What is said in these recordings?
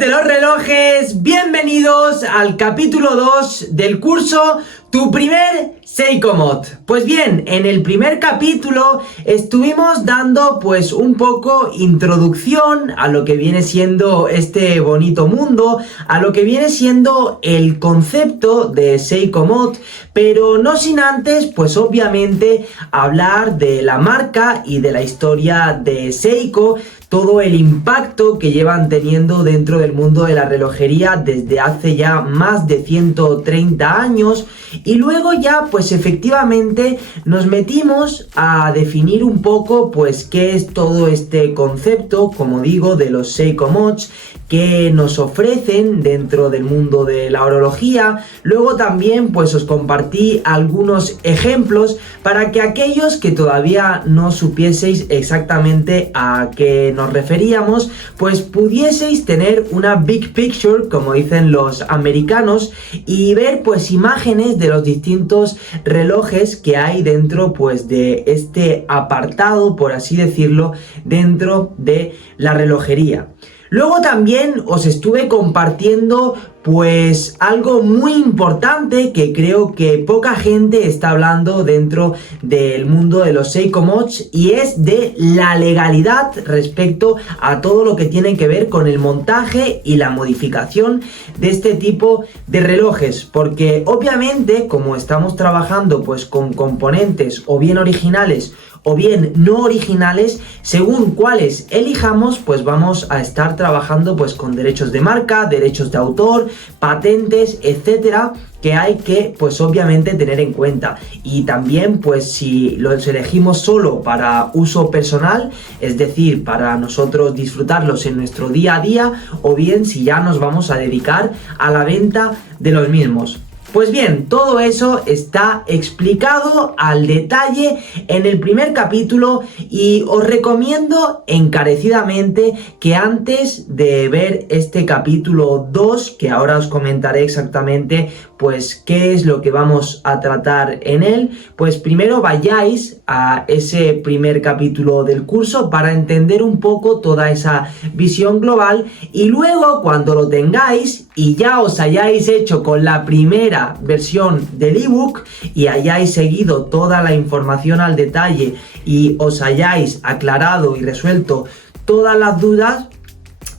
de los relojes, bienvenidos al capítulo 2 del curso Tu primer Seiko Mod. Pues bien, en el primer capítulo estuvimos dando pues un poco introducción a lo que viene siendo este bonito mundo, a lo que viene siendo el concepto de Seiko Mod, pero no sin antes pues obviamente hablar de la marca y de la historia de Seiko, todo el impacto que llevan teniendo dentro del mundo de la relojería desde hace ya más de 130 años. Y luego ya pues efectivamente nos metimos a definir un poco pues qué es todo este concepto, como digo, de los Seiko Mods que nos ofrecen dentro del mundo de la horología. Luego también pues os compartí algunos ejemplos para que aquellos que todavía no supieseis exactamente a qué nos referíamos pues pudieseis tener una big picture, como dicen los americanos, y ver pues imágenes de los distintos relojes que hay dentro pues de este apartado, por así decirlo, dentro de la relojería. Luego también os estuve compartiendo pues algo muy importante que creo que poca gente está hablando dentro del mundo de los Seiko Mods, y es de la legalidad respecto a todo lo que tiene que ver con el montaje y la modificación de este tipo de relojes, porque obviamente como estamos trabajando pues con componentes o bien originales o bien no originales, según cuáles elijamos pues vamos a estar trabajando pues con derechos de marca, derechos de autor, patentes, etcétera, que hay que pues obviamente tener en cuenta. Y también pues si los elegimos solo para uso personal, es decir, para nosotros disfrutarlos en nuestro día a día, o bien si ya nos vamos a dedicar a la venta de los mismos. Pues bien, todo eso está explicado al detalle en el primer capítulo, y os recomiendo encarecidamente que antes de ver este capítulo 2, que ahora os comentaré exactamente pues qué es lo que vamos a tratar en él, pues primero vayáis a ese primer capítulo del curso para entender un poco toda esa visión global, y luego cuando lo tengáis y ya os hayáis hecho con la primera versión del ebook y hayáis seguido toda la información al detalle y os hayáis aclarado y resuelto todas las dudas,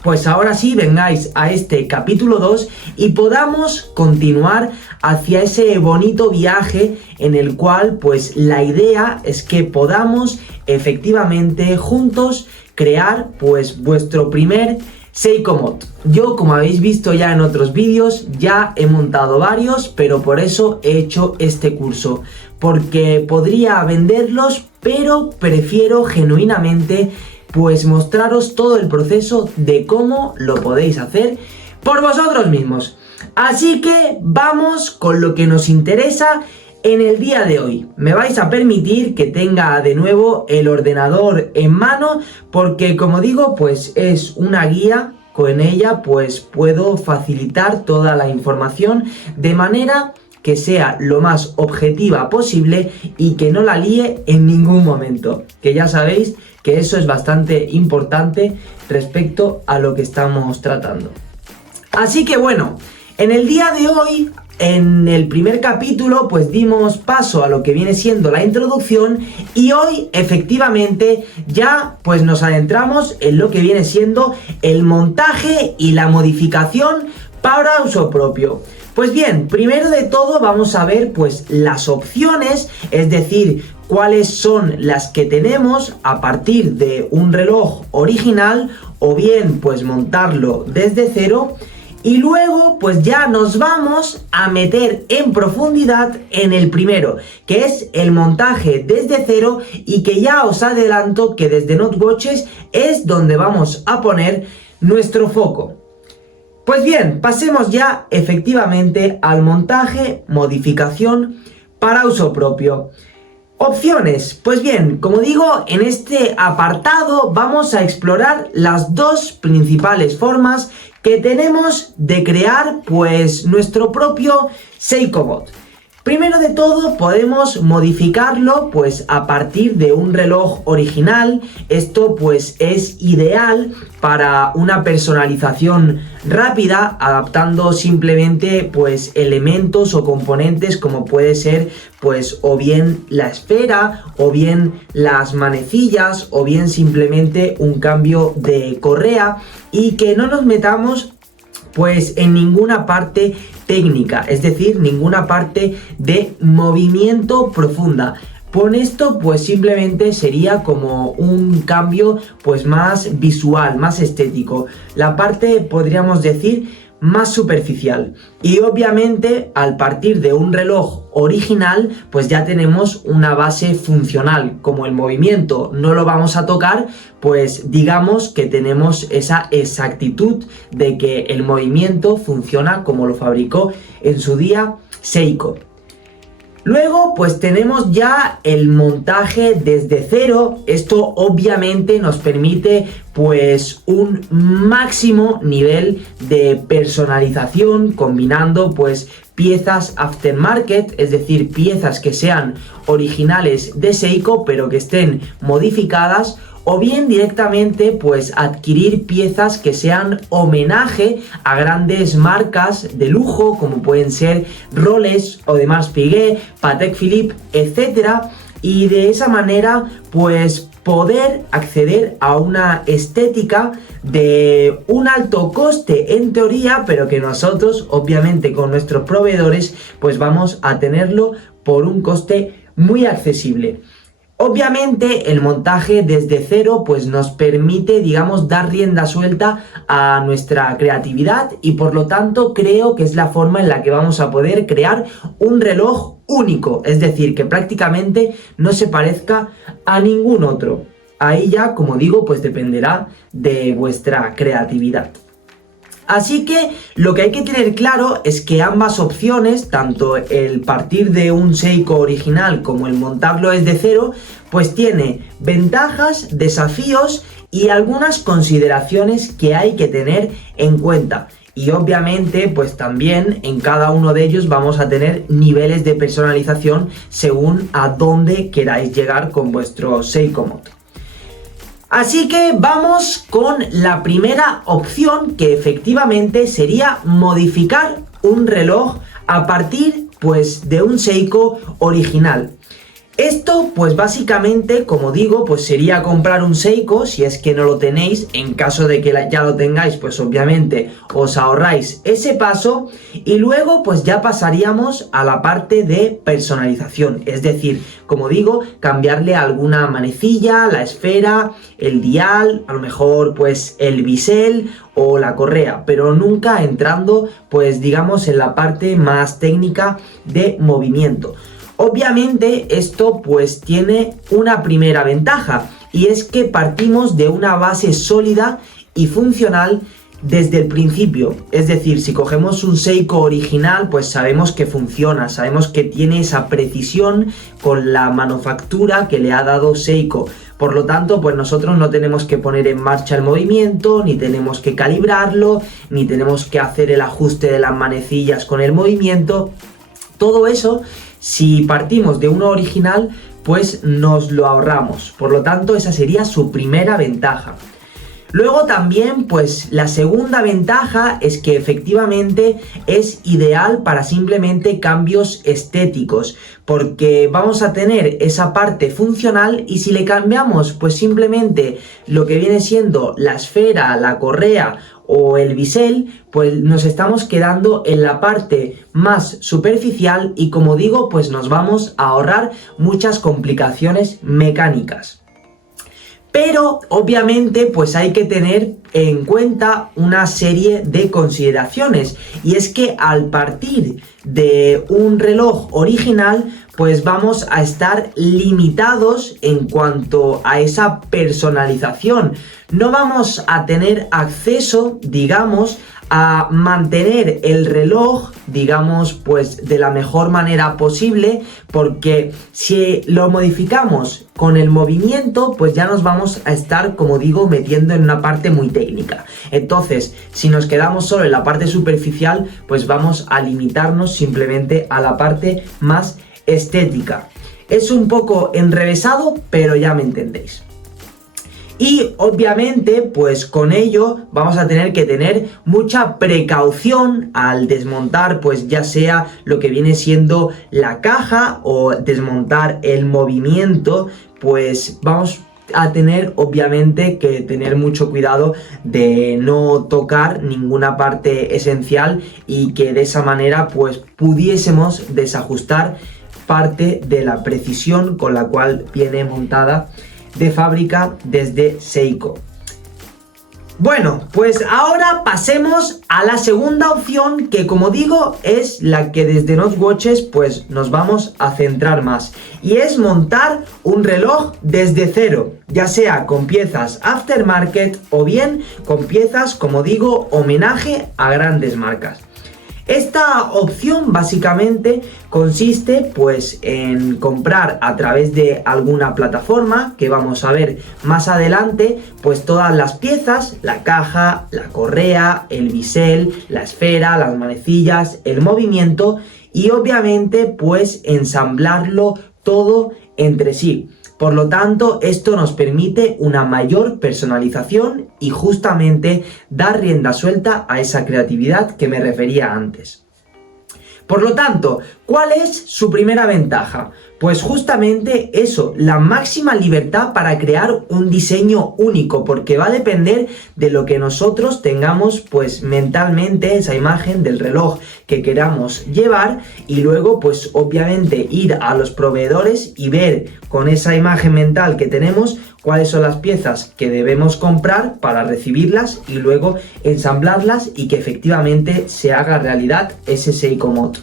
pues ahora sí vengáis a este capítulo 2 y podamos continuar hacia ese bonito viaje en el cual pues la idea es que podamos efectivamente juntos crear pues vuestro primer Seiko Mod. Yo, como habéis visto ya en otros vídeos, ya he montado varios, pero por eso he hecho este curso, porque podría venderlos, pero prefiero genuinamente pues mostraros todo el proceso de cómo lo podéis hacer por vosotros mismos. Así que vamos con lo que nos interesa en el día de hoy. Me vais a permitir que tenga de nuevo el ordenador en mano, porque como digo pues es una guía. Con ella pues puedo facilitar toda la información de manera que sea lo más objetiva posible y que no la líe en ningún momento, que ya sabéis que eso es bastante importante respecto a lo que estamos tratando. Así que bueno, en el día de hoy, en el primer capítulo pues dimos paso a lo que viene siendo la introducción, y hoy efectivamente ya pues nos adentramos en lo que viene siendo el montaje y la modificación para uso propio. Pues bien, primero de todo vamos a ver pues las opciones, es decir, cuáles son las que tenemos a partir de un reloj original o bien pues montarlo desde cero. Y luego pues ya nos vamos a meter en profundidad en el primero, que es el montaje desde cero, y que ya os adelanto que desde Notewatches es donde vamos a poner nuestro foco. Pues bien, pasemos ya efectivamente al montaje, modificación para uso propio. Opciones, pues bien, como digo, en este apartado vamos a explorar las dos principales formas que tenemos de crear pues nuestro propio Seiko Mod. Primero de todo podemos modificarlo pues a partir de un reloj original. Esto pues es ideal para una personalización rápida, adaptando simplemente pues elementos o componentes como puede ser pues o bien la esfera o bien las manecillas o bien simplemente un cambio de correa, y que no nos metamos pues en ninguna parte técnica, es decir, ninguna parte de movimiento profunda. Con esto pues simplemente sería como un cambio pues más visual, más estético, la parte podríamos decir más superficial. Y obviamente al partir de un reloj original pues ya tenemos una base funcional. Como el movimiento no lo vamos a tocar, pues digamos que tenemos esa exactitud de que el movimiento funciona como lo fabricó en su día Seiko. Luego pues tenemos ya el montaje desde cero. Esto obviamente nos permite pues un máximo nivel de personalización, combinando pues piezas aftermarket, es decir, piezas que sean originales de Seiko pero que estén modificadas, o bien directamente pues adquirir piezas que sean homenaje a grandes marcas de lujo como pueden ser Rolex, Audemars Piguet, Patek Philippe, etc. Y de esa manera pues poder acceder a una estética de un alto coste en teoría, pero que nosotros obviamente con nuestros proveedores pues vamos a tenerlo por un coste muy accesible. Obviamente el montaje desde cero pues nos permite, digamos, dar rienda suelta a nuestra creatividad, y por lo tanto creo que es la forma en la que vamos a poder crear un reloj único, es decir, que prácticamente no se parezca a ningún otro. Ahí ya, como digo, pues dependerá de vuestra creatividad. Así que lo que hay que tener claro es que ambas opciones, tanto el partir de un Seiko original como el montarlo desde cero, pues tiene ventajas, desafíos y algunas consideraciones que hay que tener en cuenta. Y obviamente pues también en cada uno de ellos vamos a tener niveles de personalización según a dónde queráis llegar con vuestro Seiko Moto. Así que vamos con la primera opción, que efectivamente sería modificar un reloj a partir pues de un Seiko original. Esto pues básicamente, como digo, pues sería comprar un Seiko si es que no lo tenéis. En caso de que ya lo tengáis, pues obviamente os ahorráis ese paso, y luego pues ya pasaríamos a la parte de personalización, es decir, como digo, cambiarle alguna manecilla, la esfera, el dial, a lo mejor pues el bisel o la correa, pero nunca entrando pues digamos en la parte más técnica de movimiento. Obviamente esto pues tiene una primera ventaja, y es que partimos de una base sólida y funcional desde el principio. Es decir, si cogemos un Seiko original pues sabemos que funciona, sabemos que tiene esa precisión con la manufactura que le ha dado Seiko. Por lo tanto pues nosotros no tenemos que poner en marcha el movimiento, ni tenemos que calibrarlo, ni tenemos que hacer el ajuste de las manecillas con el movimiento. Todo eso, si partimos de uno original, pues nos lo ahorramos. Por lo tanto, esa sería su primera ventaja. Luego también, pues la segunda ventaja es que efectivamente es ideal para simplemente cambios estéticos, porque vamos a tener esa parte funcional, y si le cambiamos pues simplemente lo que viene siendo la esfera, la correa o el bisel, pues nos estamos quedando en la parte más superficial, y como digo, pues nos vamos a ahorrar muchas complicaciones mecánicas. Pero obviamente pues hay que tener en cuenta una serie de consideraciones, y es que al partir de un reloj original pues vamos a estar limitados en cuanto a esa personalización. No vamos a tener acceso, digamos, a mantener el reloj, digamos, pues de la mejor manera posible, porque si lo modificamos con el movimiento, pues ya nos vamos a estar, como digo, metiendo en una parte muy técnica. técnica. Entonces, si nos quedamos solo en la parte superficial, pues vamos a limitarnos simplemente a la parte más estética. Es un poco enrevesado, pero ya me entendéis. Y obviamente, pues con ello vamos a tener que tener mucha precaución al desmontar, pues ya sea lo que viene siendo la caja o desmontar el movimiento, pues vamos a tener obviamente que tener mucho cuidado de no tocar ninguna parte esencial y que de esa manera pues pudiésemos desajustar parte de la precisión con la cual viene montada de fábrica desde Seiko. Bueno, pues ahora pasemos a la segunda opción, que como digo es la que desde Notewatches pues nos vamos a centrar más, y es montar un reloj desde cero, ya sea con piezas aftermarket o bien con piezas, como digo, homenaje a grandes marcas. Esta opción básicamente consiste pues en comprar a través de alguna plataforma, que vamos a ver más adelante, pues todas las piezas, la caja, la correa, el bisel, la esfera, las manecillas, el movimiento, y obviamente pues ensamblarlo todo entre sí. Por lo tanto, esto nos permite una mayor personalización y justamente dar rienda suelta a esa creatividad que me refería antes. Por lo tanto, ¿cuál es su primera ventaja? Pues justamente eso, la máxima libertad para crear un diseño único, porque va a depender de lo que nosotros tengamos pues mentalmente, esa imagen del reloj que queramos llevar, y luego pues obviamente ir a los proveedores y ver con esa imagen mental que tenemos cuáles son las piezas que debemos comprar para recibirlas y luego ensamblarlas y que efectivamente se haga realidad ese Seiko Mod.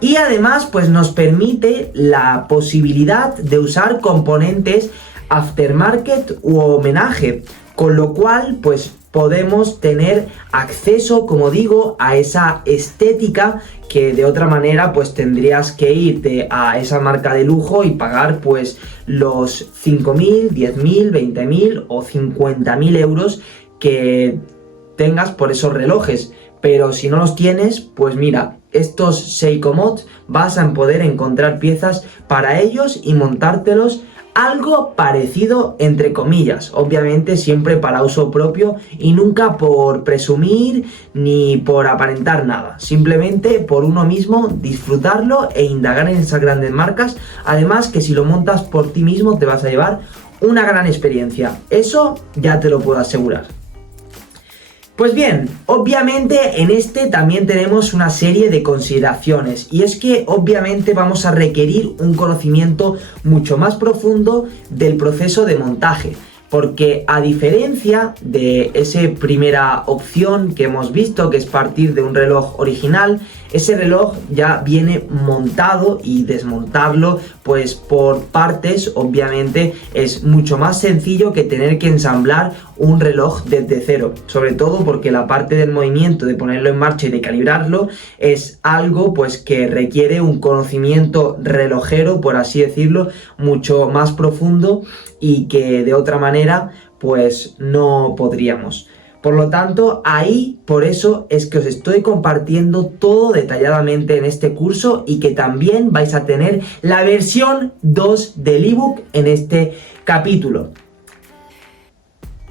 Y además pues nos permite la posibilidad de usar componentes aftermarket u homenaje, con lo cual pues podemos tener acceso, como digo, a esa estética que de otra manera pues tendrías que irte a esa marca de lujo y pagar pues los 5.000, 10.000, 20.000 o 50.000 euros que tengas por esos relojes. Pero si no los tienes, pues mira, estos Seiko Mod vas a poder encontrar piezas para ellos y montártelos algo parecido, entre comillas, obviamente siempre para uso propio y nunca por presumir ni por aparentar nada, simplemente por uno mismo disfrutarlo e indagar en esas grandes marcas. Además que si lo montas por ti mismo te vas a llevar una gran experiencia, eso ya te lo puedo asegurar. Pues bien, obviamente en este también tenemos una serie de consideraciones, y es que obviamente vamos a requerir un conocimiento mucho más profundo del proceso de montaje, porque a diferencia de esa primera opción que hemos visto, que es partir de un reloj original, ese reloj ya viene montado y desmontarlo pues por partes obviamente es mucho más sencillo que tener que ensamblar un reloj desde cero, sobre todo porque la parte del movimiento de ponerlo en marcha y de calibrarlo es algo pues que requiere un conocimiento relojero, por así decirlo, mucho más profundo y que de otra manera pues no podríamos. Por lo tanto, ahí por eso es que os estoy compartiendo todo detalladamente en este curso, y que también vais a tener la versión 2 del ebook en este capítulo.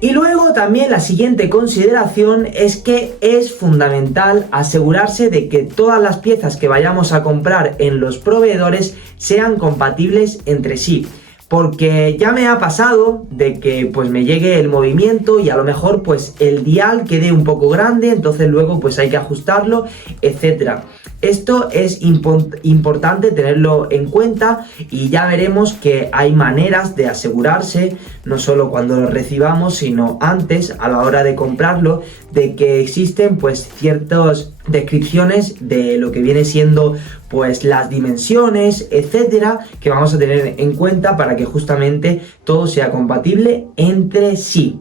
Y luego también la siguiente consideración es que es fundamental asegurarse de que todas las piezas que vayamos a comprar en los proveedores sean compatibles entre sí. Porque ya me ha pasado de que pues me llegue el movimiento y a lo mejor pues el dial quede un poco grande, entonces luego pues hay que ajustarlo, etcétera. Esto es importante tenerlo en cuenta, y ya veremos que hay maneras de asegurarse, no solo cuando lo recibamos, sino antes, a la hora de comprarlo, de que existen pues ciertas descripciones de lo que viene siendo pues las dimensiones, etcétera, que vamos a tener en cuenta para que justamente todo sea compatible entre sí.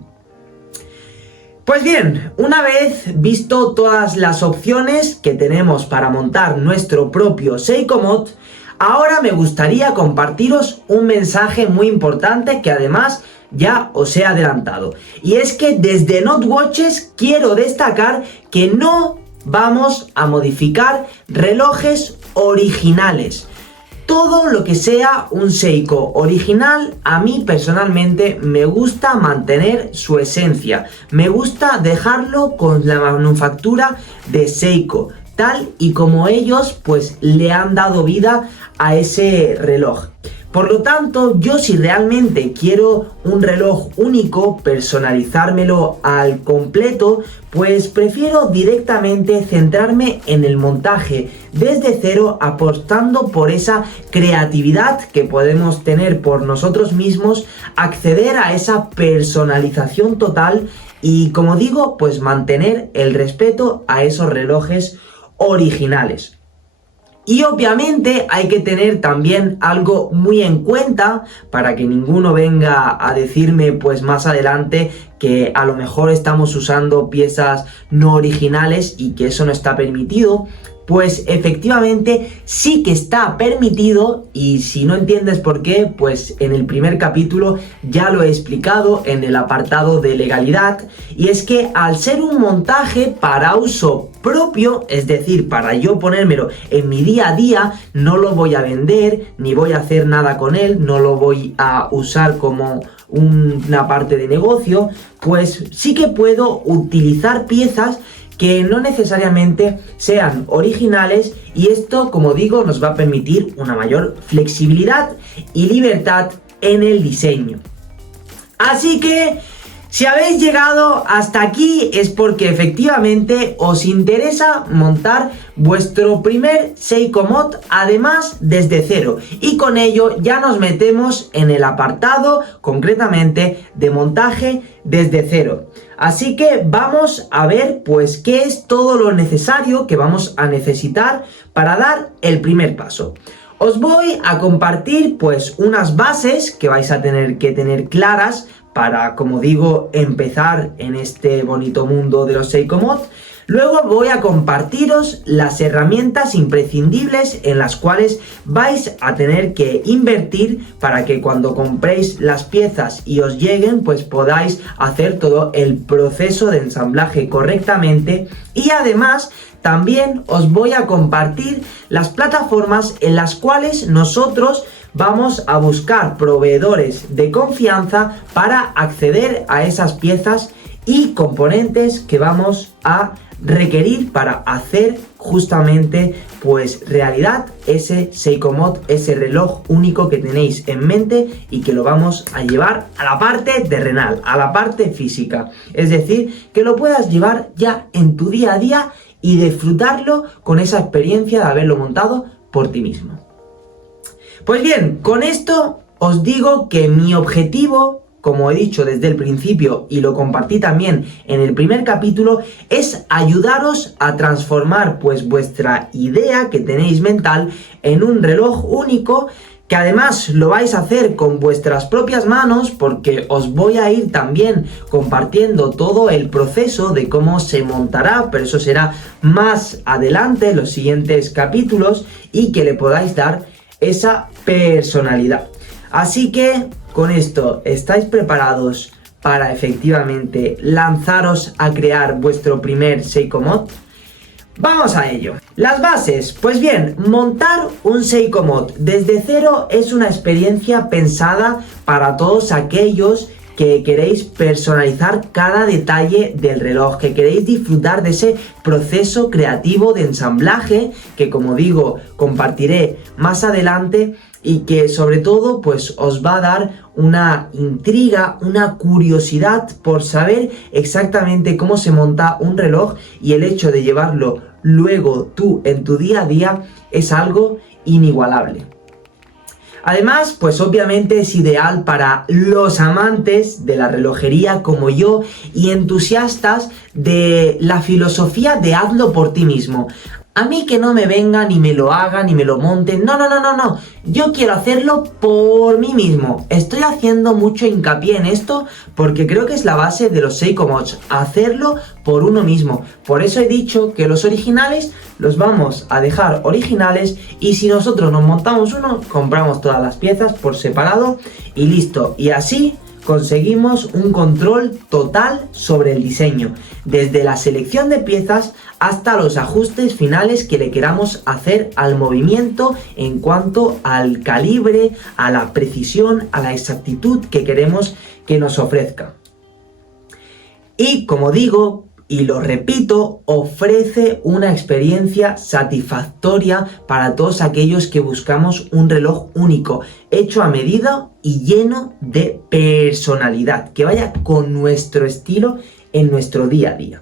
Pues bien, una vez visto todas las opciones que tenemos para montar nuestro propio Seiko Mod, ahora me gustaría compartiros un mensaje muy importante que además ya os he adelantado. Y es que desde Notewatches quiero destacar que no vamos a modificar relojes originales. Todo lo que sea un Seiko original, a mí personalmente me gusta mantener su esencia. Me gusta dejarlo con la manufactura de Seiko, tal y como ellos pues le han dado vida a ese reloj. Por lo tanto, yo si realmente quiero un reloj único, personalizármelo al completo, pues prefiero directamente centrarme en el montaje desde cero, apostando por esa creatividad que podemos tener por nosotros mismos, acceder a esa personalización total y, como digo, pues mantener el respeto a esos relojes originales. Y obviamente hay que tener también algo muy en cuenta para que ninguno venga a decirme pues más adelante que a lo mejor estamos usando piezas no originales y que eso no está permitido. Pues efectivamente sí que está permitido, y si no entiendes por qué, pues en el primer capítulo ya lo he explicado en el apartado de legalidad, y es que al ser un montaje para uso propio, es decir, para yo ponérmelo en mi día a día, no lo voy a vender, ni voy a hacer nada con él, no lo voy a usar como una parte de negocio, pues sí que puedo utilizar piezas que no necesariamente sean originales, y esto, como digo, nos va a permitir una mayor flexibilidad y libertad en el diseño. Así que si habéis llegado hasta aquí es porque efectivamente os interesa montar vuestro primer Seiko Mod, además desde cero, y con ello ya nos metemos en el apartado concretamente de montaje desde cero. Así que vamos a ver pues qué es todo lo necesario que vamos a necesitar para dar el primer paso. Os voy a compartir pues unas bases que vais a tener que tener claras para, como digo, empezar en este bonito mundo de los Seiko Mod. Luego voy a compartiros las herramientas imprescindibles en las cuales vais a tener que invertir para que cuando compréis las piezas y os lleguen, pues podáis hacer todo el proceso de ensamblaje correctamente. Y además también os voy a compartir las plataformas en las cuales nosotros vamos a buscar proveedores de confianza para acceder a esas piezas y componentes que vamos a requerir para hacer justamente pues realidad ese Seiko Mod, ese reloj único que tenéis en mente y que lo vamos a llevar a la parte terrenal, a la parte física. Es decir, que lo puedas llevar ya en tu día a día y disfrutarlo con esa experiencia de haberlo montado por ti mismo. Pues bien, con esto os digo que mi objetivo, como he dicho desde el principio y lo compartí también en el primer capítulo, es ayudaros a transformar pues vuestra idea que tenéis mental en un reloj único, que además lo vais a hacer con vuestras propias manos, porque os voy a ir también compartiendo todo el proceso de cómo se montará, pero eso será más adelante en los siguientes capítulos, y que le podáis dar esa personalidad. Así que con esto, ¿estáis preparados para efectivamente lanzaros a crear vuestro primer Seiko Mod? ¡Vamos a ello! Las bases. Pues bien, montar un Seiko Mod desde cero es una experiencia pensada para todos aquellos que queréis personalizar cada detalle del reloj, que queréis disfrutar de ese proceso creativo de ensamblaje que, como digo, compartiré más adelante, y que sobre todo pues os va a dar una intriga, una curiosidad por saber exactamente cómo se monta un reloj, y el hecho de llevarlo luego tú en tu día a día es algo inigualable. Además, pues obviamente es ideal para los amantes de la relojería como yo y entusiastas de la filosofía de hazlo por ti mismo. A mí que no me vengan y me lo hagan y me lo monten. No. Yo quiero hacerlo por mí mismo. Estoy haciendo mucho hincapié en esto porque creo que es la base de los Seiko Mods. Hacerlo por uno mismo. Por eso he dicho que los originales los vamos a dejar originales, y si nosotros nos montamos uno, compramos todas las piezas por separado y listo. Y así, conseguimos un control total sobre el diseño, desde la selección de piezas hasta los ajustes finales que le queramos hacer al movimiento en cuanto al calibre, a la precisión, a la exactitud que queremos que nos ofrezca. Y como digo, y lo repito, ofrece una experiencia satisfactoria para todos aquellos que buscamos un reloj único, hecho a medida y lleno de personalidad, que vaya con nuestro estilo en nuestro día a día.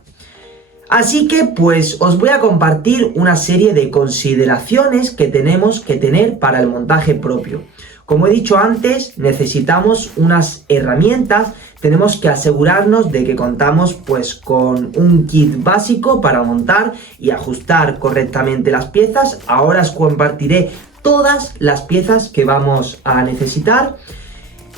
Así que pues os voy a compartir una serie de consideraciones que tenemos que tener para el montaje propio. Como he dicho antes, necesitamos unas herramientas, tenemos que asegurarnos de que contamos pues con un kit básico para montar y ajustar correctamente las piezas. Ahora os compartiré todas las piezas que vamos a necesitar.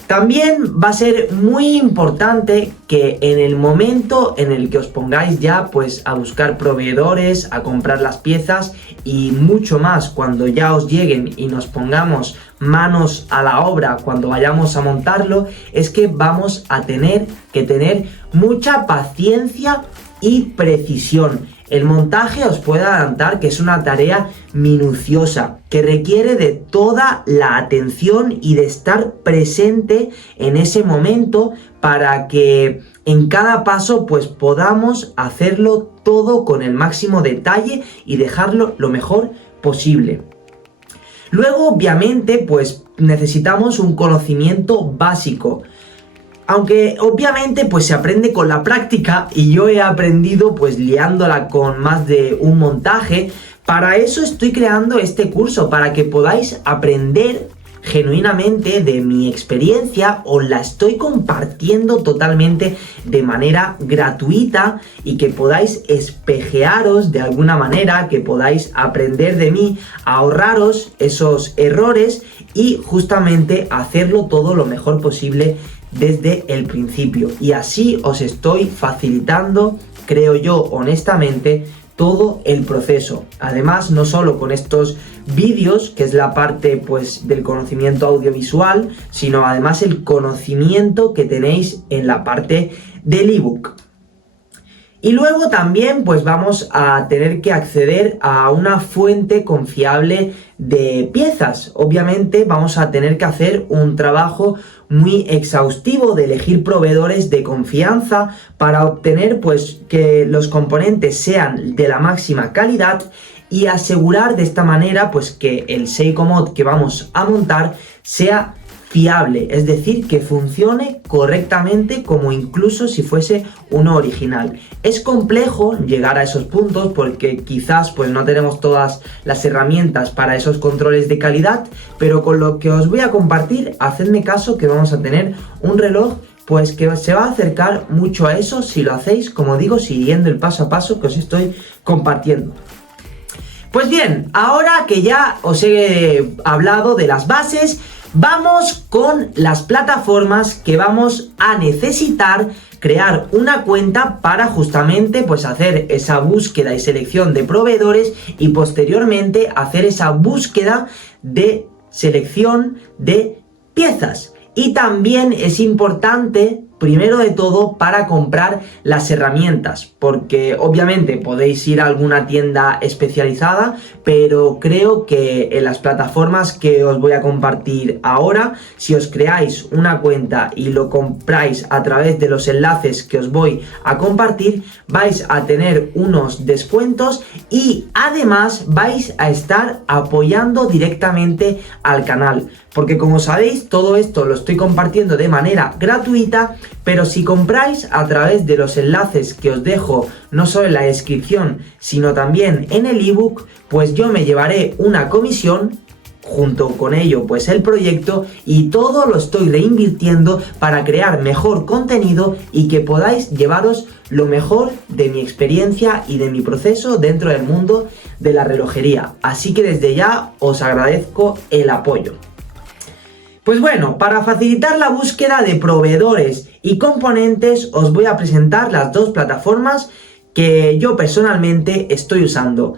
También va a ser muy importante que en el momento en el que os pongáis ya pues a buscar proveedores, a comprar las piezas y mucho más cuando ya os lleguen y nos pongamos manos a la obra cuando vayamos a montarlo, es que vamos a tener que tener mucha paciencia y precisión. El montaje os puedo adelantar que es una tarea minuciosa, que requiere de toda la atención y de estar presente en ese momento para que en cada paso pues podamos hacerlo todo con el máximo detalle y dejarlo lo mejor posible. Luego, obviamente, pues necesitamos un conocimiento básico. Aunque obviamente pues se aprende con la práctica y yo he aprendido pues liándola con más de un montaje. Para eso estoy creando este curso, para que podáis aprender genuinamente de mi experiencia. Os la estoy compartiendo totalmente de manera gratuita y que podáis espejearos de alguna manera, que podáis aprender de mí, ahorraros esos errores y justamente hacerlo todo lo mejor posible desde el principio. Y así os estoy facilitando, creo yo honestamente, todo el proceso. Además, no solo con estos vídeos, que es la parte pues del conocimiento audiovisual, sino además el conocimiento que tenéis en la parte del ebook. Y luego también pues vamos a tener que acceder a una fuente confiable de piezas. Obviamente vamos a tener que hacer un trabajo muy exhaustivo de elegir proveedores de confianza para obtener pues que los componentes sean de la máxima calidad y asegurar de esta manera pues que el Seiko Mod que vamos a montar sea fiable, es decir, que funcione correctamente como incluso si fuese uno original. Es complejo llegar a esos puntos porque quizás pues no tenemos todas las herramientas para esos controles de calidad, pero con lo que os voy a compartir, hacedme caso que vamos a tener un reloj pues que se va a acercar mucho a eso si lo hacéis, como digo, siguiendo el paso a paso que os estoy compartiendo. Pues bien, ahora que ya os he hablado de las bases, vamos con las plataformas que vamos a necesitar crear una cuenta para justamente pues hacer esa búsqueda y selección de proveedores y posteriormente hacer esa búsqueda de selección de piezas. Y también es importante, primero de todo, para comprar las herramientas, porque obviamente podéis ir a alguna tienda especializada, pero creo que en las plataformas que os voy a compartir ahora, si os creáis una cuenta y lo compráis a través de los enlaces que os voy a compartir, vais a tener unos descuentos y además vais a estar apoyando directamente al canal. Porque como sabéis, todo esto lo estoy compartiendo de manera gratuita, pero si compráis a través de los enlaces que os dejo no solo en la descripción, sino también en el ebook, pues yo me llevaré una comisión, junto con ello pues el proyecto, y todo lo estoy reinvirtiendo para crear mejor contenido y que podáis llevaros lo mejor de mi experiencia y de mi proceso dentro del mundo de la relojería. Así que desde ya os agradezco el apoyo. Pues bueno, para facilitar la búsqueda de proveedores y componentes os voy a presentar las dos plataformas que yo personalmente estoy usando: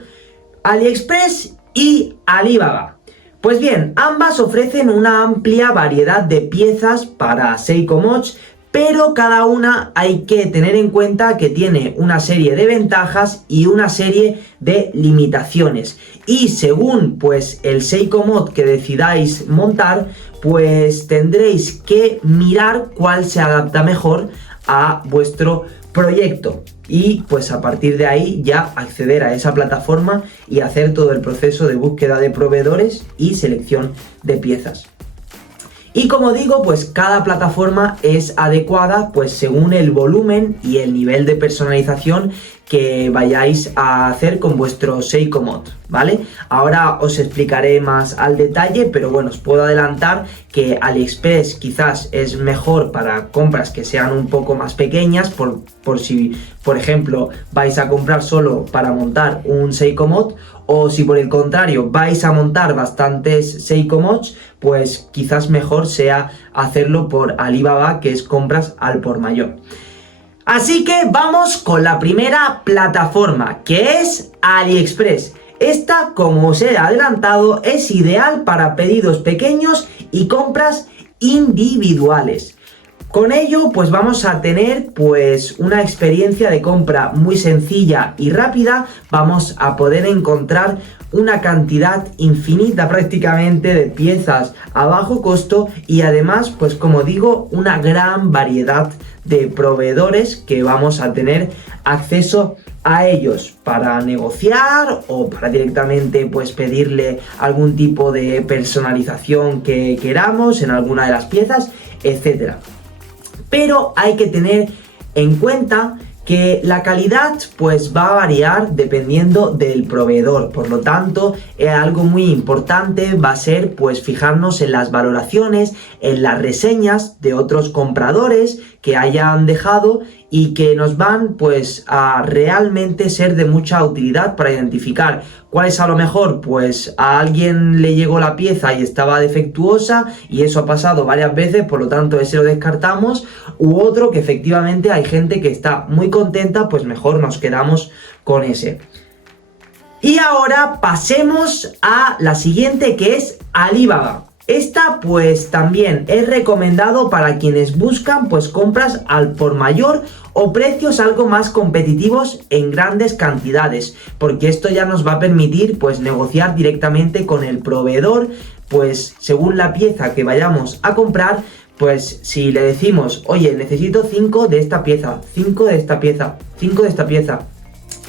AliExpress y Alibaba. Pues bien, ambas ofrecen una amplia variedad de piezas para Seiko Mods, pero cada una hay que tener en cuenta que tiene una serie de ventajas y una serie de limitaciones. Y según pues el Seiko Mod que decidáis montar, pues tendréis que mirar cuál se adapta mejor a vuestro proyecto. Y pues a partir de ahí ya acceder a esa plataforma y hacer todo el proceso de búsqueda de proveedores y selección de piezas. Y como digo, pues cada plataforma es adecuada pues según el volumen y el nivel de personalización que vayáis a hacer con vuestro Seiko Mod, ¿vale? Ahora os explicaré más al detalle, pero bueno, os puedo adelantar que AliExpress quizás es mejor para compras que sean un poco más pequeñas, por si, por ejemplo, vais a comprar solo para montar un Seiko Mod, o si por el contrario vais a montar bastantes Seiko Mods, pues quizás mejor sea hacerlo por Alibaba, que es compras al por mayor. Así que vamos con la primera plataforma, que es AliExpress. Esta, como os he adelantado, es ideal para pedidos pequeños y compras individuales. Con ello, pues vamos a tener pues una experiencia de compra muy sencilla y rápida. Vamos a poder encontrar una cantidad infinita prácticamente de piezas a bajo costo y además, pues como digo, una gran variedad de proveedores que vamos a tener acceso a ellos para negociar o para directamente pues pedirle algún tipo de personalización que queramos en alguna de las piezas, etcétera. Pero hay que tener en cuenta que la calidad pues va a variar dependiendo del proveedor. Por lo tanto, algo muy importante va a ser pues fijarnos en las valoraciones, en las reseñas de otros compradores que hayan dejado y que nos van pues a realmente ser de mucha utilidad para identificar cuál es a lo mejor pues a alguien le llegó la pieza y estaba defectuosa y eso ha pasado varias veces, por lo tanto ese lo descartamos, u otro que efectivamente hay gente que está muy contenta, pues mejor nos quedamos con ese. Y ahora pasemos a la siguiente, que es Alibaba. Esta pues también es recomendado para quienes buscan pues compras al por mayor o precios algo más competitivos en grandes cantidades, porque esto ya nos va a permitir pues negociar directamente con el proveedor, pues según la pieza que vayamos a comprar, pues si le decimos, oye, necesito 5 de esta pieza, 5 de esta pieza, 5 de esta pieza,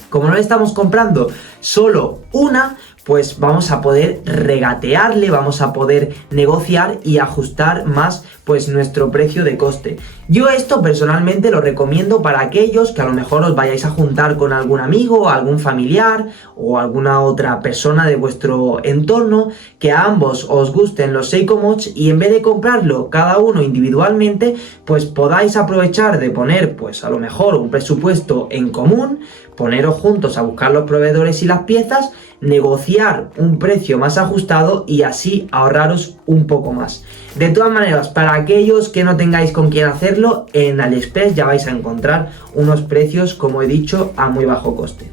como no le estamos comprando solo una, pues vamos a poder regatearle, vamos a poder negociar y ajustar más pues nuestro precio de coste. Yo esto personalmente lo recomiendo para aquellos que a lo mejor os vayáis a juntar con algún amigo, algún familiar o alguna otra persona de vuestro entorno, que a ambos os gusten los Seiko Mods y en vez de comprarlo cada uno individualmente, pues podáis aprovechar de poner pues a lo mejor un presupuesto en común, poneros juntos a buscar los proveedores y las piezas, negociar un precio más ajustado y así ahorraros un poco más. De todas maneras, para aquellos que no tengáis con quién hacerlo, en AliExpress ya vais a encontrar unos precios, como he dicho, a muy bajo coste.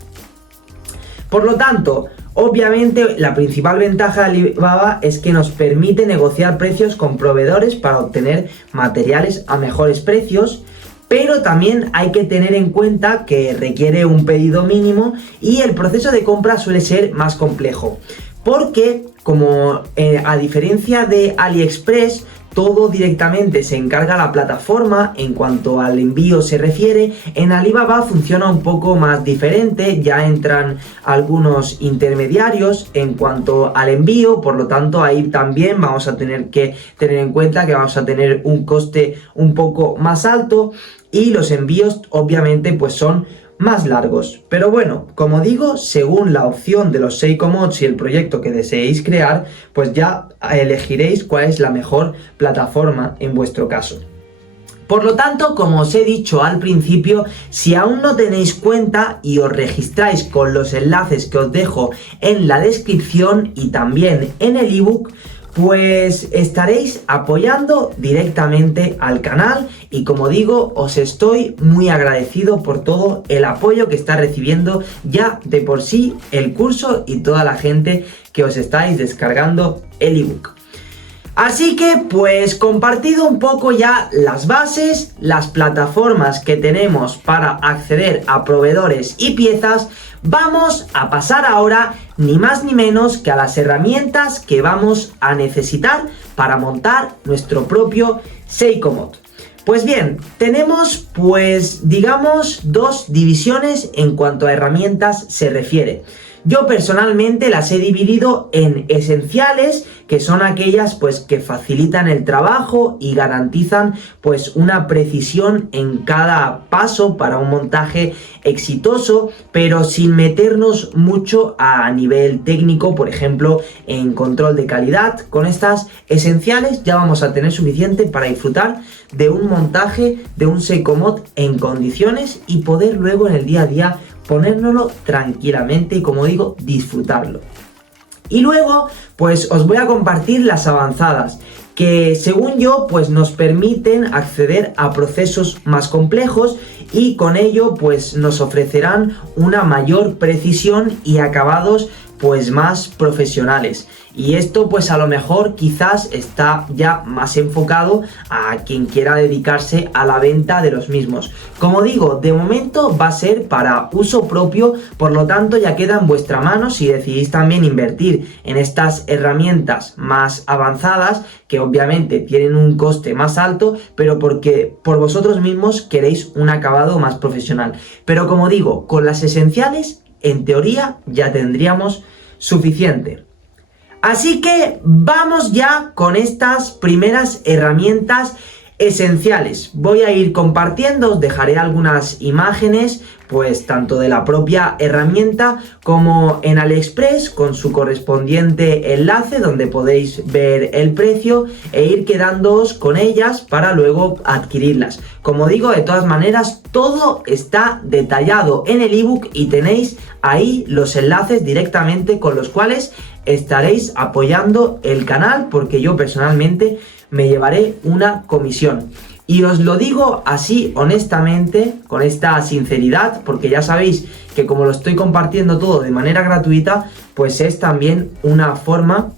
Por lo tanto, obviamente la principal ventaja de Alibaba es que nos permite negociar precios con proveedores para obtener materiales a mejores precios, pero también hay que tener en cuenta que requiere un pedido mínimo y el proceso de compra suele ser más complejo, porque como a diferencia de AliExpress, todo directamente se encarga la plataforma en cuanto al envío se refiere, en Alibaba funciona un poco más diferente, ya entran algunos intermediarios en cuanto al envío, por lo tanto ahí también vamos a tener que tener en cuenta que vamos a tener un coste un poco más alto y los envíos obviamente pues son más largos. Pero bueno, como digo, según la opción de los Seiko Mods y el proyecto que deseéis crear, pues ya elegiréis cuál es la mejor plataforma en vuestro caso. Por lo tanto, como os he dicho al principio, si aún no tenéis cuenta y os registráis con los enlaces que os dejo en la descripción y también en el ebook, pues estaréis apoyando directamente al canal y como digo, os estoy muy agradecido por todo el apoyo que está recibiendo ya de por sí el curso y toda la gente que os estáis descargando el ebook. Así que pues compartido un poco ya las bases, las plataformas que tenemos para acceder a proveedores y piezas, vamos a pasar ahora ni más ni menos que a las herramientas que vamos a necesitar para montar nuestro propio Seiko Mod. Pues bien, tenemos pues digamos dos divisiones en cuanto a herramientas se refiere. Yo personalmente las he dividido en esenciales, que son aquellas pues que facilitan el trabajo y garantizan pues una precisión en cada paso para un montaje exitoso, pero sin meternos mucho a nivel técnico, por ejemplo, en control de calidad. Con estas esenciales ya vamos a tener suficiente para disfrutar de un montaje de un Seiko Mod en condiciones y poder luego en el día a día ponérnoslo tranquilamente y, como digo, disfrutarlo. Y luego pues os voy a compartir las avanzadas, que según yo pues nos permiten acceder a procesos más complejos y con ello pues nos ofrecerán una mayor precisión y acabados pues más profesionales. Y esto pues a lo mejor quizás está ya más enfocado a quien quiera dedicarse a la venta de los mismos. Como digo, de momento va a ser para uso propio, por lo tanto ya queda en vuestra mano si decidís también invertir en estas herramientas más avanzadas, que obviamente tienen un coste más alto, pero porque por vosotros mismos queréis un acabado más profesional. Pero como digo, con las esenciales, en teoría ya tendríamos suficiente. Así que vamos ya con estas primeras herramientas esenciales. Voy a ir compartiendo, os dejaré algunas imágenes, pues tanto de la propia herramienta como en AliExpress con su correspondiente enlace donde podéis ver el precio e ir quedándoos con ellas para luego adquirirlas. Como digo, de todas maneras, todo está detallado en el ebook y tenéis ahí los enlaces directamente con los cuales estaréis apoyando el canal, porque yo personalmente me llevaré una comisión. Y os lo digo así honestamente, con esta sinceridad, porque ya sabéis que como lo estoy compartiendo todo de manera gratuita, pues es también una forma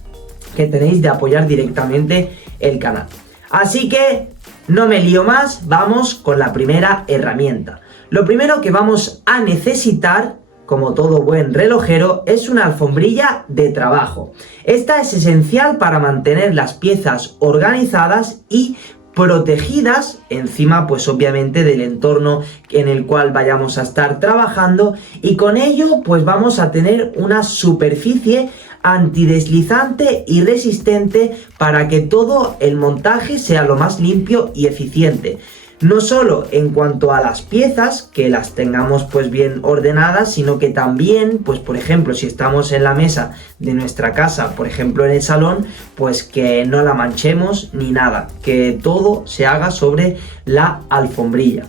que tenéis de apoyar directamente el canal. Así que no me lío más, vamos con la primera herramienta. Lo primero que vamos a necesitar, como todo buen relojero, es una alfombrilla de trabajo. Esta es esencial para mantener las piezas organizadas y protegidas encima pues obviamente del entorno en el cual vayamos a estar trabajando, y con ello pues vamos a tener una superficie antideslizante y resistente para que todo el montaje sea lo más limpio y eficiente. No solo en cuanto a las piezas, que las tengamos pues bien ordenadas, sino que también, pues por ejemplo, si estamos en la mesa de nuestra casa, por ejemplo en el salón, pues que no la manchemos ni nada, que todo se haga sobre la alfombrilla.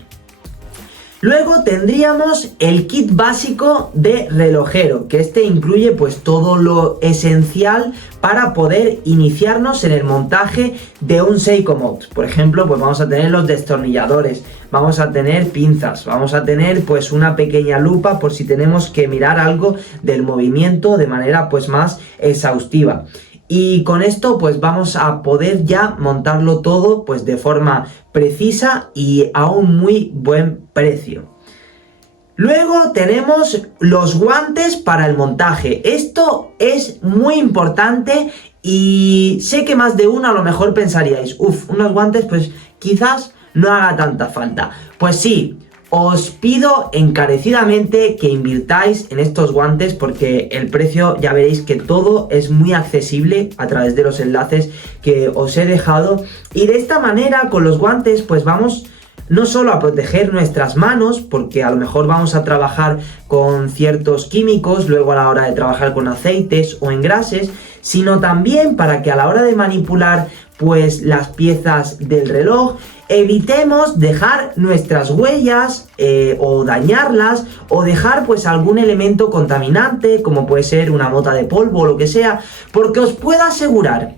Luego tendríamos el kit básico de relojero, que este incluye pues todo lo esencial para poder iniciarnos en el montaje de un Seiko Mod. Por ejemplo, pues vamos a tener los destornilladores, vamos a tener pinzas, vamos a tener pues una pequeña lupa por si tenemos que mirar algo del movimiento de manera pues más exhaustiva. Y con esto pues vamos a poder ya montarlo todo pues de forma precisa y a un muy buen precio. Luego tenemos los guantes para el montaje. Esto es muy importante y sé que más de uno a lo mejor pensaríais, unos guantes pues quizás no haga tanta falta. Pues sí, os pido encarecidamente que invirtáis en estos guantes porque el precio ya veréis que todo es muy accesible a través de los enlaces que os he dejado, y de esta manera con los guantes pues vamos no solo a proteger nuestras manos, porque a lo mejor vamos a trabajar con ciertos químicos luego a la hora de trabajar con aceites o engrases, sino también para que a la hora de manipular pues las piezas del reloj evitemos dejar nuestras huellas o dañarlas, o dejar pues algún elemento contaminante como puede ser una mota de polvo o lo que sea, porque os puedo asegurar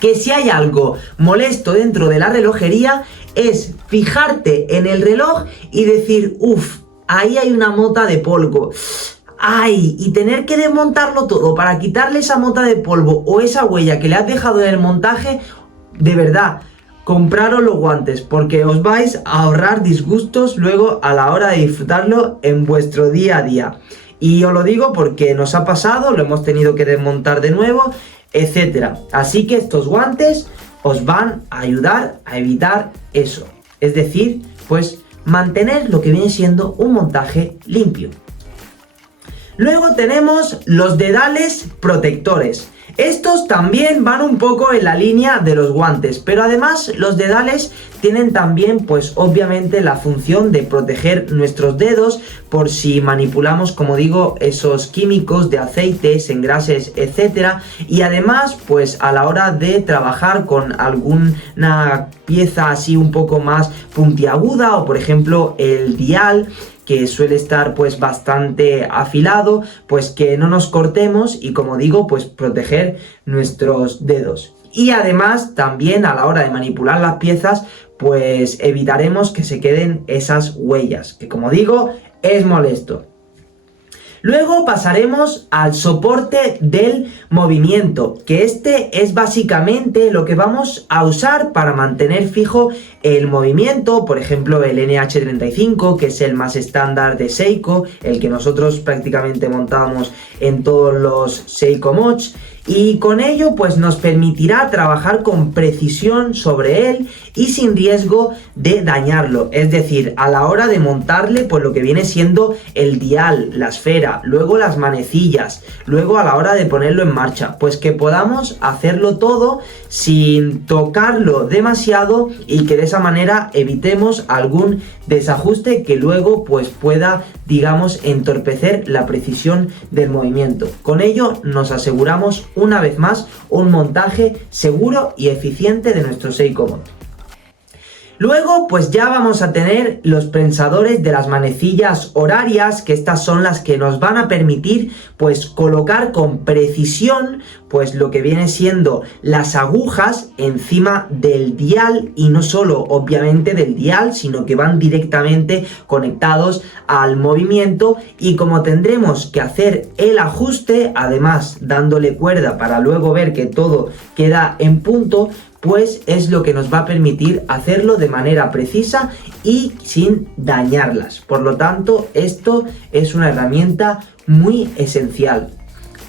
que si hay algo molesto dentro de la relojería es fijarte en el reloj y decir, uff, ahí hay una mota de polvo. ¡Ay! Y tener que desmontarlo todo para quitarle esa mota de polvo o esa huella que le has dejado en el montaje, de verdad, compraros los guantes porque os vais a ahorrar disgustos luego a la hora de disfrutarlo en vuestro día a día. Y os lo digo porque nos ha pasado, lo hemos tenido que desmontar de nuevo, etcétera. Así que estos guantes os van a ayudar a evitar eso. Es decir, pues mantener lo que viene siendo un montaje limpio. Luego tenemos los dedales protectores. Estos también van un poco en la línea de los guantes, pero además los dedales tienen también, pues obviamente, la función de proteger nuestros dedos por si manipulamos, como digo, esos químicos de aceites, engrases, etcétera. Y además, pues a la hora de trabajar con alguna pieza así un poco más puntiaguda, o por ejemplo el dial, que suele estar pues bastante afilado, pues que no nos cortemos y, como digo, pues proteger nuestros dedos. Y además también a la hora de manipular las piezas pues evitaremos que se queden esas huellas, que como digo es molesto. Luego pasaremos al soporte del movimiento, que este es básicamente lo que vamos a usar para mantener fijo el movimiento. Por ejemplo, el NH35, que es el más estándar de Seiko, el que nosotros prácticamente montamos en todos los Seiko Mods. Y con ello pues nos permitirá trabajar con precisión sobre él y sin riesgo de dañarlo. Es decir, a la hora de montarle pues lo que viene siendo el dial, la esfera, luego las manecillas, luego a la hora de ponerlo en marcha, pues que podamos hacerlo todo sin tocarlo demasiado y que de esa manera evitemos algún desajuste que luego pues pueda, digamos, entorpecer la precisión del movimiento. Con ello nos aseguramos una vez más un montaje seguro y eficiente de nuestro Seiko Mod. Luego pues ya vamos a tener los prensadores de las manecillas horarias, que estas son las que nos van a permitir pues colocar con precisión pues lo que viene siendo las agujas encima del dial, y no solo obviamente del dial, sino que van directamente conectados al movimiento. Y como tendremos que hacer el ajuste, además dándole cuerda para luego ver que todo queda en punto, pues es lo que nos va a permitir hacerlo de manera precisa y sin dañarlas. Por lo tanto, esto es una herramienta muy esencial.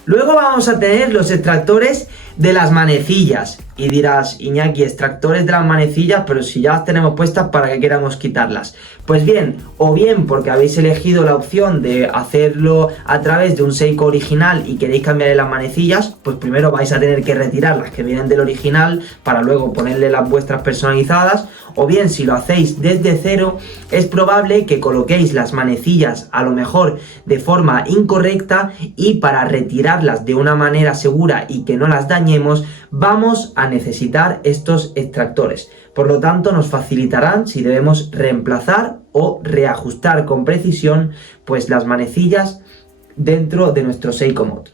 Luego vamos a tener los extractores de las manecillas. Y dirás, Iñaki, extractores de las manecillas, pero si ya las tenemos puestas, ¿para qué queramos quitarlas? Pues bien, o bien porque habéis elegido la opción de hacerlo a través de un Seiko original y queréis cambiarle las manecillas, pues primero vais a tener que retirar las que vienen del original para luego ponerle las vuestras personalizadas. O bien, si lo hacéis desde cero, es probable que coloquéis las manecillas a lo mejor de forma incorrecta, y para retirarlas de una manera segura y que no las dañemos, vamos a necesitar estos extractores. Por lo tanto, nos facilitarán si debemos reemplazar o reajustar con precisión pues las manecillas dentro de nuestro Seiko Mod.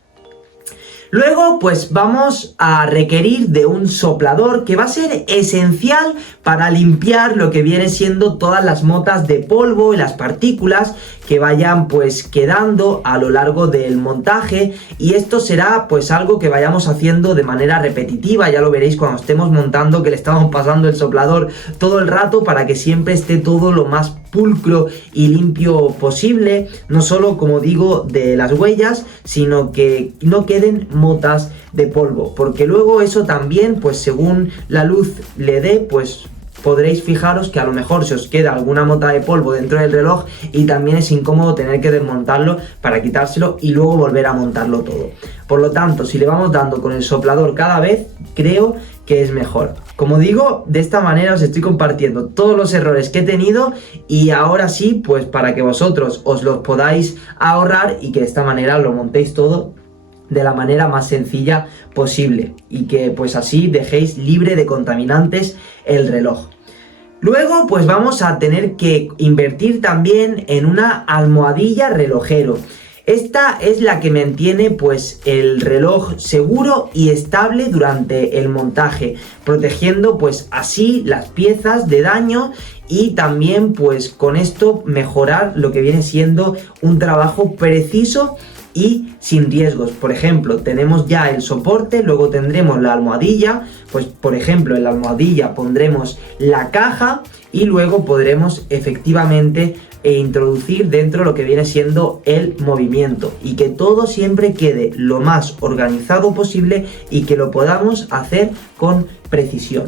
Luego pues vamos a requerir de un soplador que va a ser esencial para limpiar lo que viene siendo todas las motas de polvo y las partículas que vayan pues quedando a lo largo del montaje, y esto será pues algo que vayamos haciendo de manera repetitiva. Ya lo veréis cuando estemos montando, que le estamos pasando el soplador todo el rato para que siempre esté todo lo más pulcro y limpio posible, no solo, como digo, de las huellas, sino que no queden motas de polvo, porque luego eso también pues según la luz le dé pues podréis fijaros que a lo mejor se os queda alguna mota de polvo dentro del reloj y también es incómodo tener que desmontarlo para quitárselo y luego volver a montarlo todo. Por lo tanto, si le vamos dando con el soplador cada vez, creo que es mejor. Como digo, de esta manera os estoy compartiendo todos los errores que he tenido, y ahora sí, pues para que vosotros os los podáis ahorrar y que de esta manera lo montéis todo de la manera más sencilla posible y que pues así dejéis libre de contaminantes el reloj. Luego pues vamos a tener que invertir también en una almohadilla relojero. Esta es la que mantiene pues el reloj seguro y estable durante el montaje, protegiendo pues así las piezas de daño y también pues con esto mejorar lo que viene siendo un trabajo preciso y sin riesgos. Por ejemplo, tenemos ya el soporte, luego tendremos la almohadilla, pues por ejemplo en la almohadilla pondremos la caja y luego podremos efectivamente introducir dentro lo que viene siendo el movimiento y que todo siempre quede lo más organizado posible y que lo podamos hacer con precisión.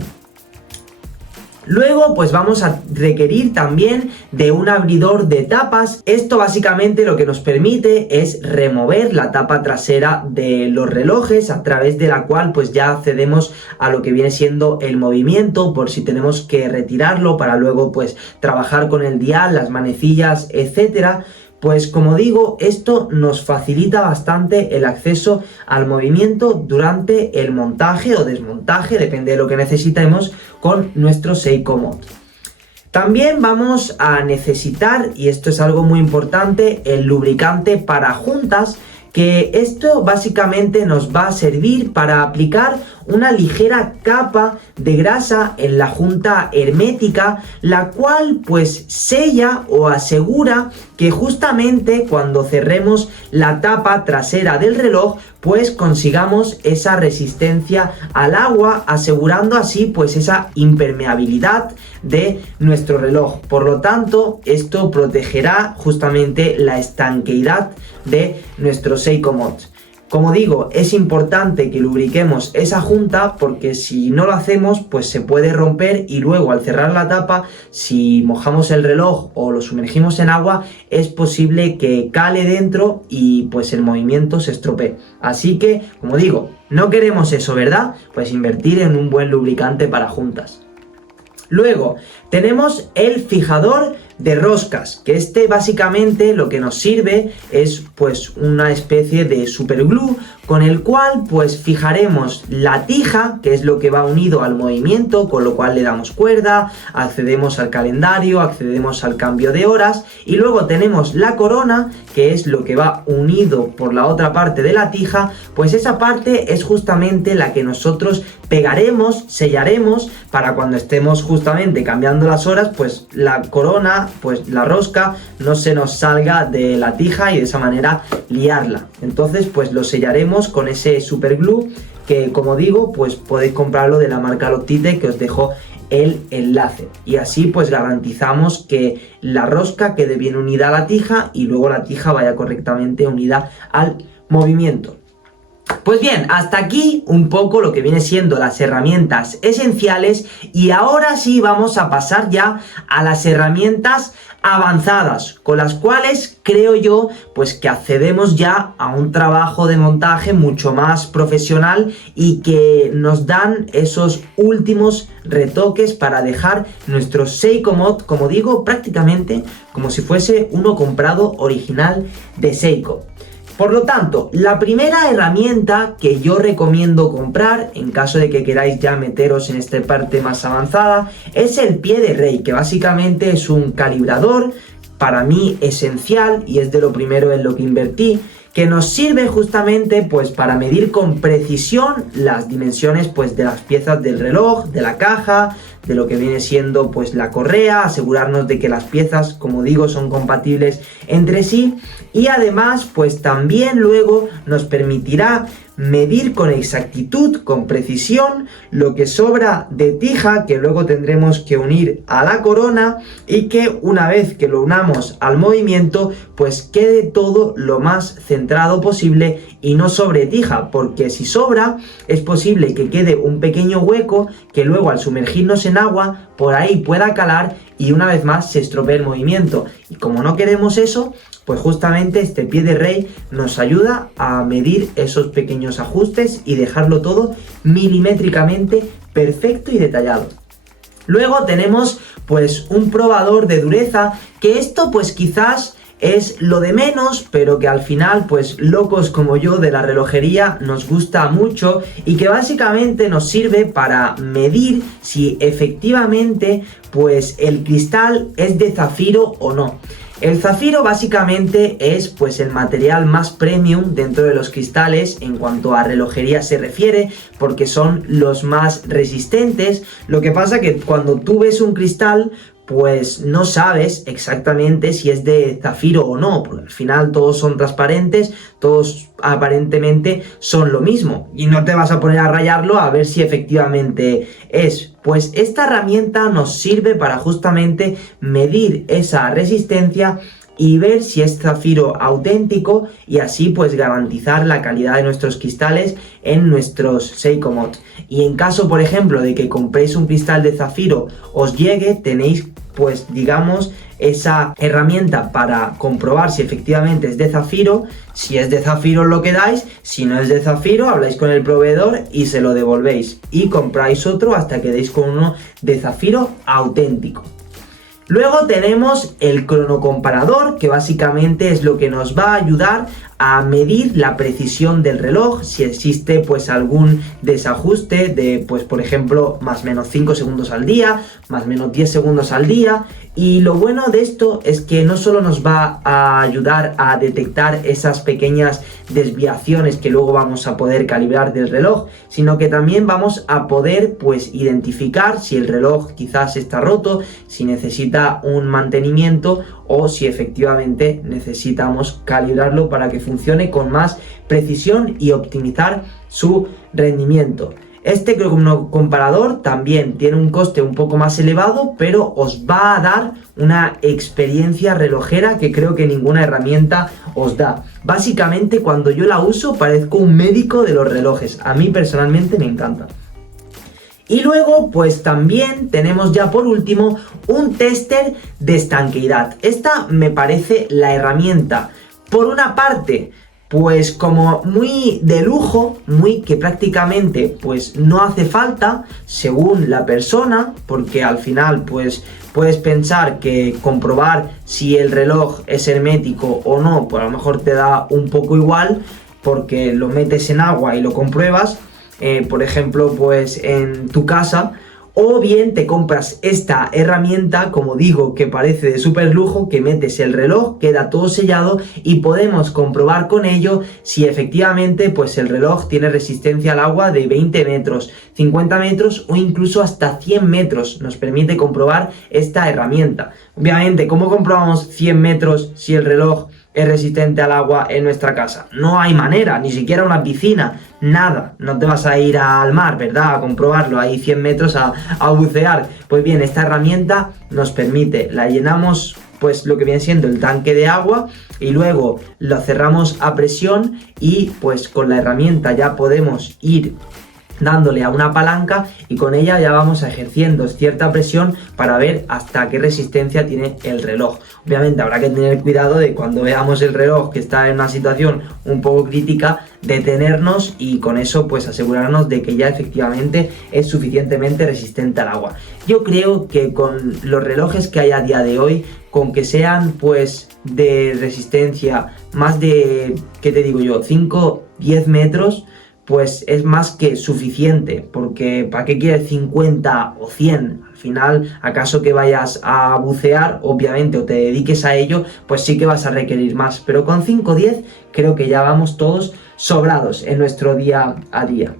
Luego pues vamos a requerir también de un abridor de tapas. Esto básicamente lo que nos permite es remover la tapa trasera de los relojes, a través de la cual pues ya accedemos a lo que viene siendo el movimiento, por si tenemos que retirarlo para luego pues trabajar con el dial, las manecillas, etcétera. Pues como digo, esto nos facilita bastante el acceso al movimiento durante el montaje o desmontaje, depende de lo que necesitemos, con nuestro Seiko Mod. También vamos a necesitar, y esto es algo muy importante, el lubricante para juntas, que esto básicamente nos va a servir para aplicar una ligera capa de grasa en la junta hermética, la cual pues sella o asegura que justamente cuando cerremos la tapa trasera del reloj pues consigamos esa resistencia al agua, asegurando así pues esa impermeabilidad de nuestro reloj. Por lo tanto, esto protegerá justamente la estanqueidad de nuestro Seiko Mod. Como digo, es importante que lubriquemos esa junta porque si no lo hacemos pues se puede romper y luego al cerrar la tapa, si mojamos el reloj o lo sumergimos en agua, es posible que cale dentro y pues el movimiento se estropee. Así que, como digo, no queremos eso, ¿verdad? Pues invertir en un buen lubricante para juntas. Luego tenemos el fijador de roscas, que este básicamente lo que nos sirve es pues una especie de superglue con el cual pues fijaremos la tija, que es lo que va unido al movimiento, con lo cual le damos cuerda, accedemos al calendario, accedemos al cambio de horas, y luego tenemos la corona, que es lo que va unido por la otra parte de la tija. Pues esa parte es justamente la que nosotros pegaremos, sellaremos, para cuando estemos justamente cambiando las horas, pues la corona, pues la rosca no se nos salga de la tija y de esa manera liarla. Entonces pues lo sellaremos con ese superglue, que como digo pues podéis comprarlo de la marca Loctite, que os dejo el enlace, y así pues garantizamos que la rosca quede bien unida a la tija y luego la tija vaya correctamente unida al movimiento. Pues bien, hasta aquí un poco lo que viene siendo las herramientas esenciales, y ahora sí vamos a pasar ya a las herramientas avanzadas, con las cuales creo yo pues que accedemos ya a un trabajo de montaje mucho más profesional y que nos dan esos últimos retoques para dejar nuestro Seiko Mod, como digo, prácticamente como si fuese uno comprado original de Seiko. Por lo tanto, la primera herramienta que yo recomiendo comprar, en caso de que queráis ya meteros en esta parte más avanzada, es el pie de rey, que básicamente es un calibrador, para mí esencial, y es de lo primero en lo que invertí, que nos sirve justamente pues para medir con precisión las dimensiones pues de las piezas del reloj, de la caja, de lo que viene siendo pues la correa, asegurarnos de que las piezas, como digo, son compatibles entre sí, y además pues también luego nos permitirá medir con exactitud, con precisión, lo que sobra de tija, que luego tendremos que unir a la corona, y que una vez que lo unamos al movimiento pues quede todo lo más centrado posible y no sobre tija, porque si sobra es posible que quede un pequeño hueco que luego al sumergirnos en agua por ahí pueda calar y una vez más se estropee el movimiento. Y como no queremos eso, pues justamente este pie de rey nos ayuda a medir esos pequeños ajustes y dejarlo todo milimétricamente perfecto y detallado. Luego tenemos pues un probador de dureza, que esto pues quizás es lo de menos, pero que al final pues locos como yo de la relojería nos gusta mucho, y que básicamente nos sirve para medir si efectivamente pues el cristal es de zafiro o no. El zafiro básicamente es pues el material más premium dentro de los cristales en cuanto a relojería se refiere, porque son los más resistentes. Lo que pasa que cuando tú ves un cristal, pues no sabes exactamente si es de zafiro o no, porque al final todos son transparentes, todos aparentemente son lo mismo y no te vas a poner a rayarlo a ver si efectivamente es. Pues esta herramienta nos sirve para justamente medir esa resistencia y ver si es zafiro auténtico y así pues garantizar la calidad de nuestros cristales en nuestros Seiko Mod. Y en caso, por ejemplo, de que compréis un cristal de zafiro os llegue, tenéis pues digamos esa herramienta para comprobar si efectivamente es de zafiro. Si es de zafiro lo que dais, si no es de zafiro habláis con el proveedor y se lo devolvéis y compráis otro hasta que deis con uno de zafiro auténtico. Luego tenemos el cronocomparador, que básicamente es lo que nos va a ayudar a medir la precisión del reloj, si existe pues algún desajuste de pues por ejemplo más o menos 5 segundos al día, más o menos 10 segundos al día. Y lo bueno de esto es que no solo nos va a ayudar a detectar esas pequeñas desviaciones que luego vamos a poder calibrar del reloj, sino que también vamos a poder pues identificar si el reloj quizás está roto, si necesita un mantenimiento o si efectivamente necesitamos calibrarlo para que funcione con más precisión y optimizar su rendimiento. Este cronocomparador también tiene un coste un poco más elevado, pero os va a dar una experiencia relojera que creo que ninguna herramienta os da. Básicamente, cuando yo la uso parezco un médico de los relojes. A mí personalmente me encanta. Y luego pues también tenemos ya por último un tester de estanqueidad. Esta me parece la herramienta, por una parte, pues como muy de lujo, muy que prácticamente pues no hace falta según la persona, porque al final pues puedes pensar que comprobar si el reloj es hermético o no, pues a lo mejor te da un poco igual, porque lo metes en agua y lo compruebas, por ejemplo pues en tu casa. O bien te compras esta herramienta, como digo, que parece de súper lujo, que metes el reloj, queda todo sellado y podemos comprobar con ello si efectivamente pues el reloj tiene resistencia al agua de 20 metros, 50 metros o incluso hasta 100 metros. Nos permite comprobar esta herramienta. Obviamente, ¿cómo comprobamos 100 metros si el reloj es resistente al agua en nuestra casa? No hay manera, ni siquiera una piscina, nada. No te vas a ir al mar, ¿verdad?, a comprobarlo, ahí 100 metros a bucear. Pues bien, esta herramienta nos permite, la llenamos pues lo que viene siendo el tanque de agua y luego lo cerramos a presión y pues con la herramienta ya podemos ir dándole a una palanca y con ella ya vamos ejerciendo cierta presión para ver hasta qué resistencia tiene el reloj. Obviamente habrá que tener cuidado de cuando veamos el reloj que está en una situación un poco crítica, detenernos y con eso pues asegurarnos de que ya efectivamente es suficientemente resistente al agua. Yo creo que con los relojes que hay a día de hoy, con que sean pues de resistencia más de, ¿qué te digo yo?, 5-10 metros, pues es más que suficiente, porque ¿para qué quieres 50 o 100? Al final, acaso que vayas a bucear, obviamente, o te dediques a ello, pues sí que vas a requerir más, pero con 5 o 10 creo que ya vamos todos sobrados en nuestro día a día.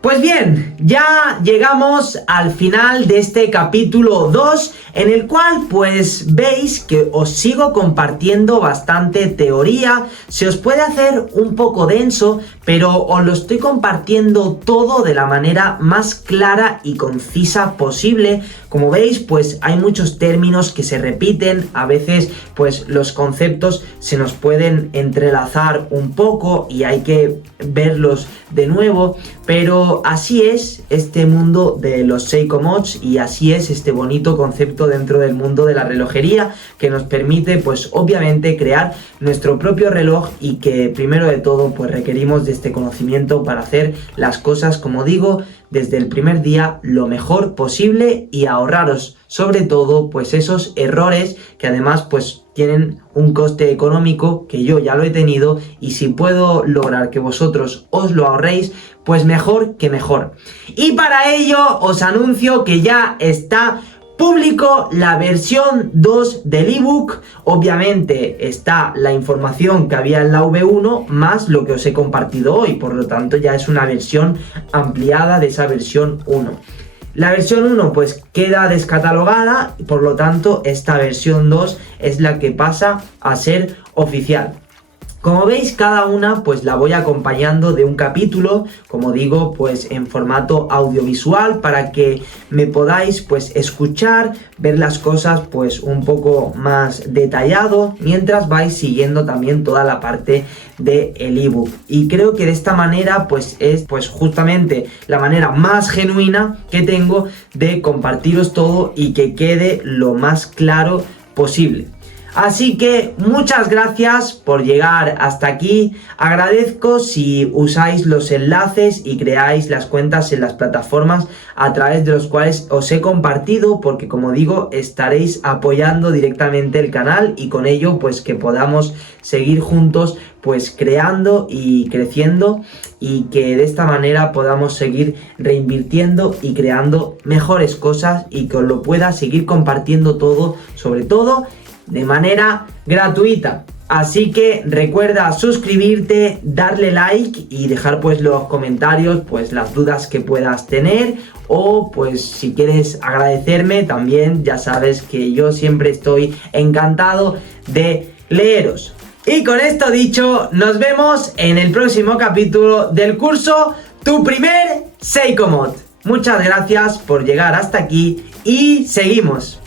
Pues bien, ya llegamos al final de este capítulo 2, en el cual pues veis que os sigo compartiendo bastante teoría. Se os puede hacer un poco denso, pero os lo estoy compartiendo todo de la manera más clara y concisa posible. Como veis, pues hay muchos términos que se repiten, a veces pues los conceptos se nos pueden entrelazar un poco y hay que verlos de nuevo, pero así es este mundo de los Seiko Mods y así es este bonito concepto dentro del mundo de la relojería que nos permite pues obviamente crear nuestro propio reloj y que primero de todo pues requerimos de este conocimiento para hacer las cosas, como digo, desde el primer día lo mejor posible y ahorraros sobre todo pues esos errores que además pues tienen un coste económico, que yo ya lo he tenido, y si puedo lograr que vosotros os lo ahorréis, pues mejor que mejor. Y para ello os anuncio que ya está publico la versión 2 del ebook. Obviamente está la información que había en la V1 más lo que os he compartido hoy, por lo tanto ya es una versión ampliada de esa versión 1. La versión 1 pues queda descatalogada, por lo tanto esta versión 2 es la que pasa a ser oficial. Como veis, cada una pues la voy acompañando de un capítulo, como digo, pues en formato audiovisual para que me podáis pues escuchar, ver las cosas pues un poco más detallado mientras vais siguiendo también toda la parte del ebook. Y creo que de esta manera pues es pues justamente la manera más genuina que tengo de compartiros todo y que quede lo más claro posible. Así que muchas gracias por llegar hasta aquí. Agradezco si usáis los enlaces y creáis las cuentas en las plataformas a través de los cuales os he compartido, porque como digo, estaréis apoyando directamente el canal y con ello pues que podamos seguir juntos pues creando y creciendo, y que de esta manera podamos seguir reinvirtiendo y creando mejores cosas y que os lo pueda seguir compartiendo todo, sobre todo de manera gratuita. Así que recuerda suscribirte, darle like y dejar pues los comentarios, pues las dudas que puedas tener, o pues si quieres agradecerme también, ya sabes que yo siempre estoy encantado de leeros. Y con esto dicho, nos vemos en el próximo capítulo del curso Tu primer Seiko Mod. Muchas gracias por llegar hasta aquí y seguimos.